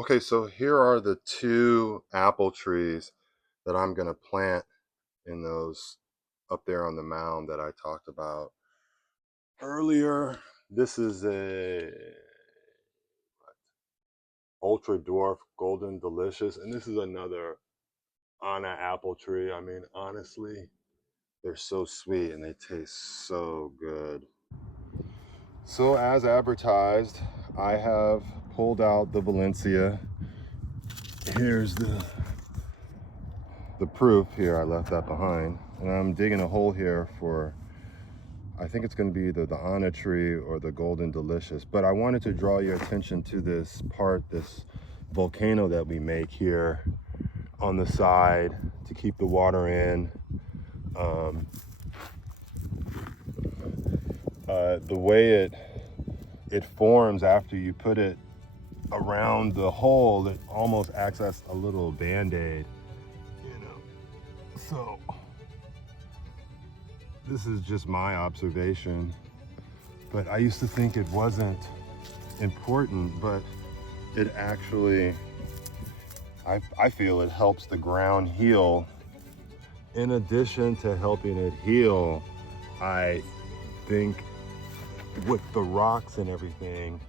Okay, so here are the two apple trees that I'm gonna plant in those up there on the mound that I talked about earlier. This is a ultra dwarf golden delicious, and this is another Anna apple tree. I mean, honestly, they're so sweet and they taste so good. So as advertised, I have pulled out the Valencia. Here's the proof here. I left that behind, and I'm digging a hole here for, I think it's going to be either the Anna tree or the golden delicious. But I wanted to draw your attention to this part, this volcano that we make here on the side to keep the water in. The way it forms after you put it around the hole, it almost acts as a little band-aid, you know. So this is just my observation, but I used to think it wasn't important, but it actually, I feel it helps the ground heal. In addition to helping it heal, I think with the rocks and everything,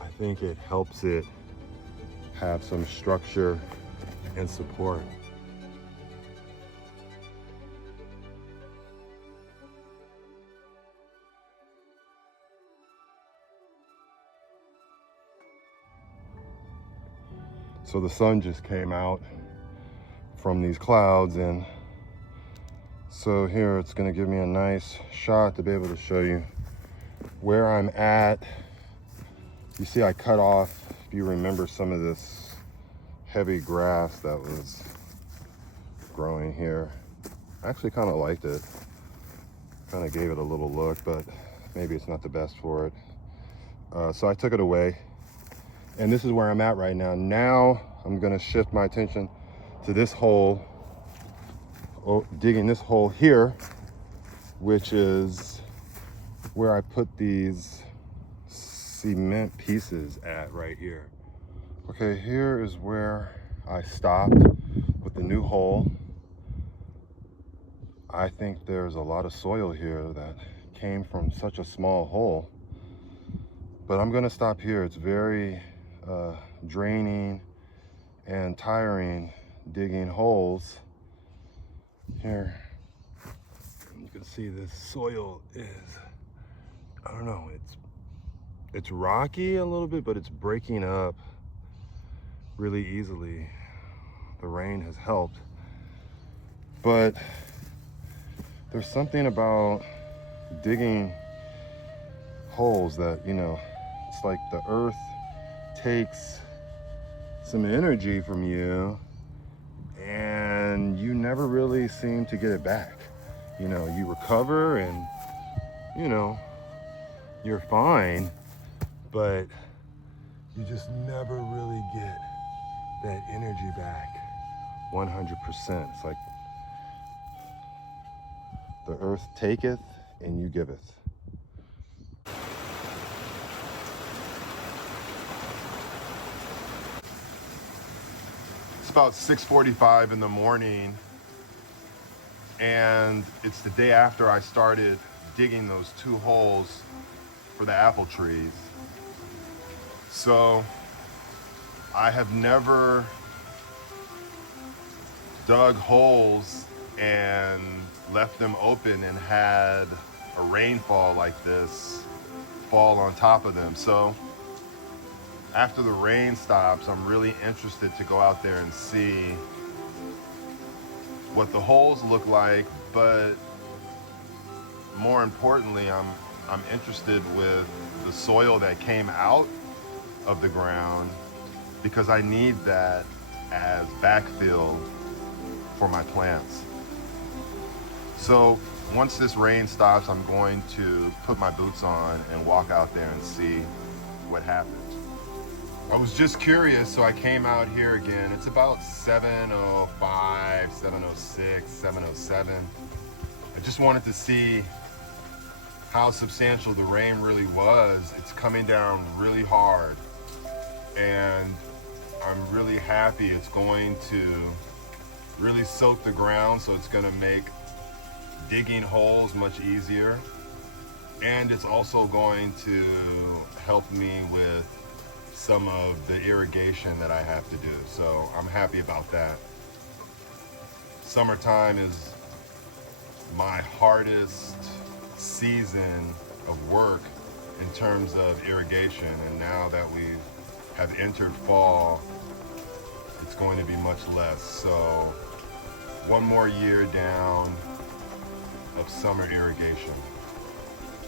I think it helps it have some structure and support. So the sun just came out from these clouds, and so here it's going to give me a nice shot to be able to show you where I'm at. You see I cut off, if you remember, some of this heavy grass that was growing here. I actually kind of liked it. Kind of gave it a little look, but maybe it's not the best for it. So I took it away, and this is where I'm at right now. Now I'm gonna shift my attention to this hole, digging this hole here, which is where I put these cement pieces at right here. Okay, here is where I stopped with the new hole. I think there's a lot of soil here that came from such a small hole, but I'm gonna stop here. It's very draining and tiring digging holes. Here, you can see this soil is, I don't know, it's rocky a little bit, but it's breaking up really easily. The rain has helped, but there's something about digging holes that, you know, it's like the earth takes some energy from you and you never really seem to get it back. You know, you recover and, you know, you're fine, but you just never really get that energy back 100%. It's like the earth taketh and you giveth. It's about 6:45 in the morning, and it's the day after I started digging those two holes for the apple trees. So I have never dug holes and left them open and had a rainfall like this fall on top of them. So after the rain stops, I'm really interested to go out there and see what the holes look like, but more importantly, I'm interested with the soil that came out of the ground, because I need that as backfill for my plants. So once this rain stops, I'm going to put my boots on and walk out there and see what happens. I was just curious, so I came out here again. It's about 7:05, 7:06, 7:07. I just wanted to see how substantial the rain really was. It's coming down really hard, and I'm really happy. It's going to really soak the ground, so it's going to make digging holes much easier. And it's also going to help me with some of the irrigation that I have to do. So I'm happy about that. Summertime is my hardest season of work in terms of irrigation, and now that we have entered fall, it's going to be much less. So one more year down of summer irrigation.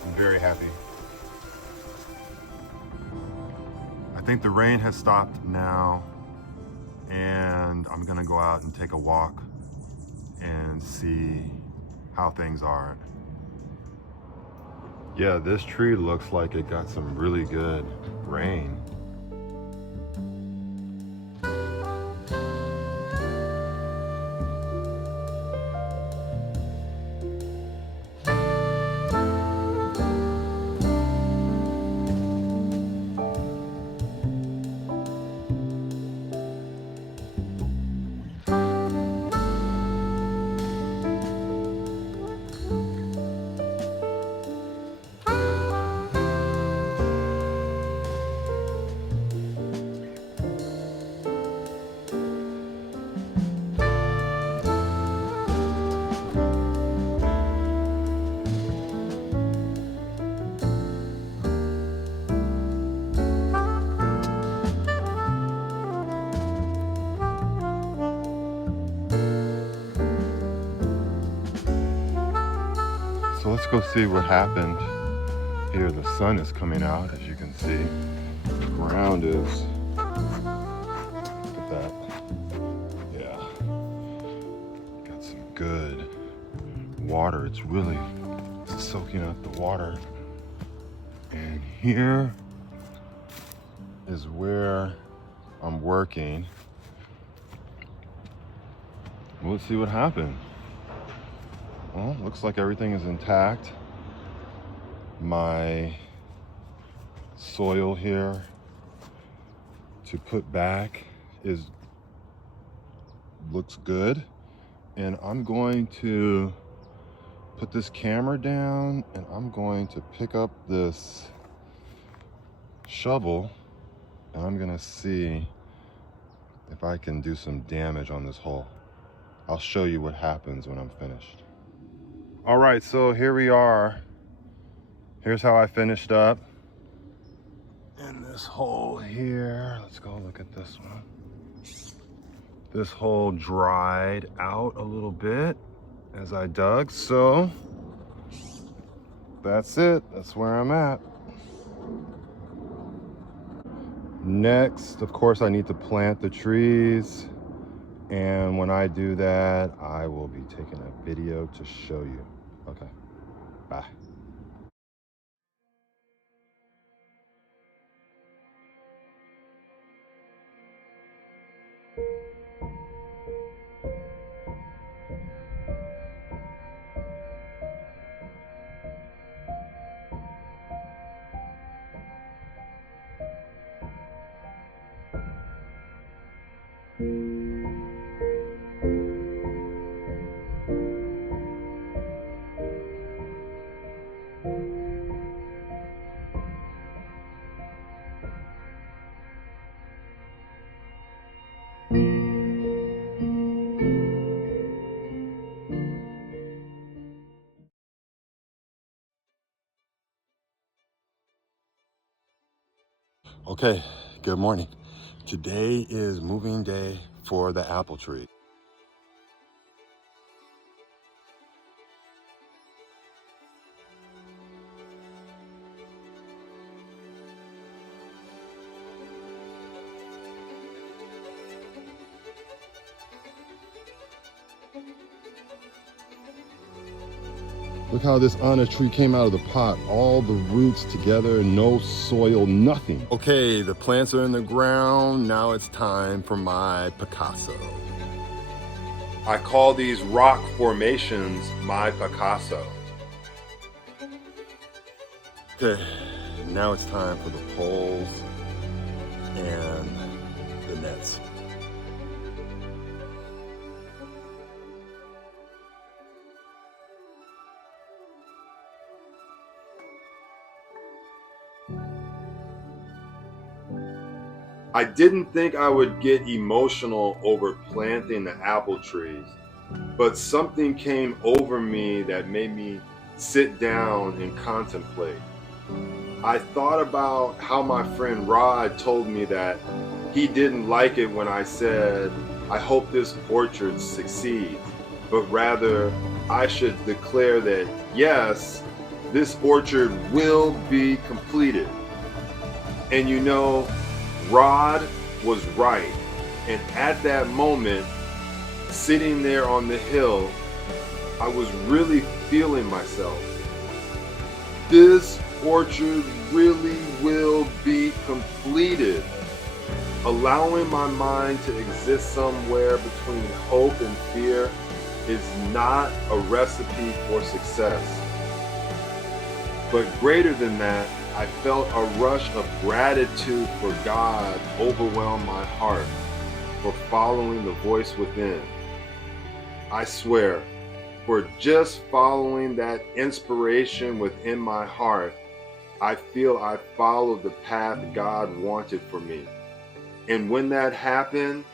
I'm very happy. I think the rain has stopped now, and I'm gonna go out and take a walk and see how things are. Yeah, this tree looks like it got some really good rain. So let's go see what happened here. The sun is coming out, as you can see. The ground is, look at that. Yeah, got some good water. It's really soaking up the water. And here is where I'm working. Let's see what happened. Well, looks like everything is intact. My soil here to put back looks good. And I'm going to put this camera down, and I'm going to pick up this shovel, and I'm gonna see if I can do some damage on this hole. I'll show you what happens when I'm finished. All right, so here we are. Here's how I finished up in this hole here. Let's go look at this one. This hole dried out a little bit as I dug, so that's it. That's where I'm at. Next, of course, I need to plant the trees. And when I do that, I will be taking a video to show you. Okay, bye. Okay, good morning. Today is moving day for the apple tree. Look how this Anna tree came out of the pot. All the roots together, no soil, nothing. Okay, the plants are in the ground. Now it's time for my Picasso. I call these rock formations my Picasso. Okay, now it's time for the poles and the nets. I didn't think I would get emotional over planting the apple trees, but something came over me that made me sit down and contemplate. I thought about how my friend Rod told me that he didn't like it when I said, I hope this orchard succeeds, but rather I should declare that yes, this orchard will be completed. And you know, Rod was right. And at that moment, sitting there on the hill, I was really feeling myself. This orchard really will be completed. Allowing my mind to exist somewhere between hope and fear is not a recipe for success. But greater than that, I felt a rush of gratitude for God overwhelm my heart for following the voice within. I swear, for just following that inspiration within my heart, I feel I followed the path God wanted for me. And when that happened,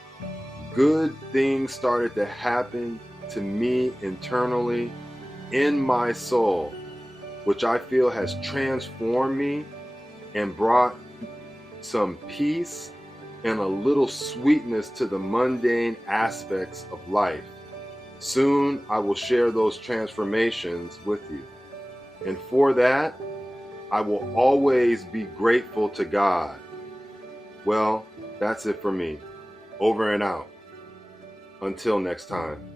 good things started to happen to me internally in my soul, which I feel has transformed me and brought some peace and a little sweetness to the mundane aspects of life. Soon I will share those transformations with you. And for that, I will always be grateful to God. Well, that's it for me. Over and out. Until next time.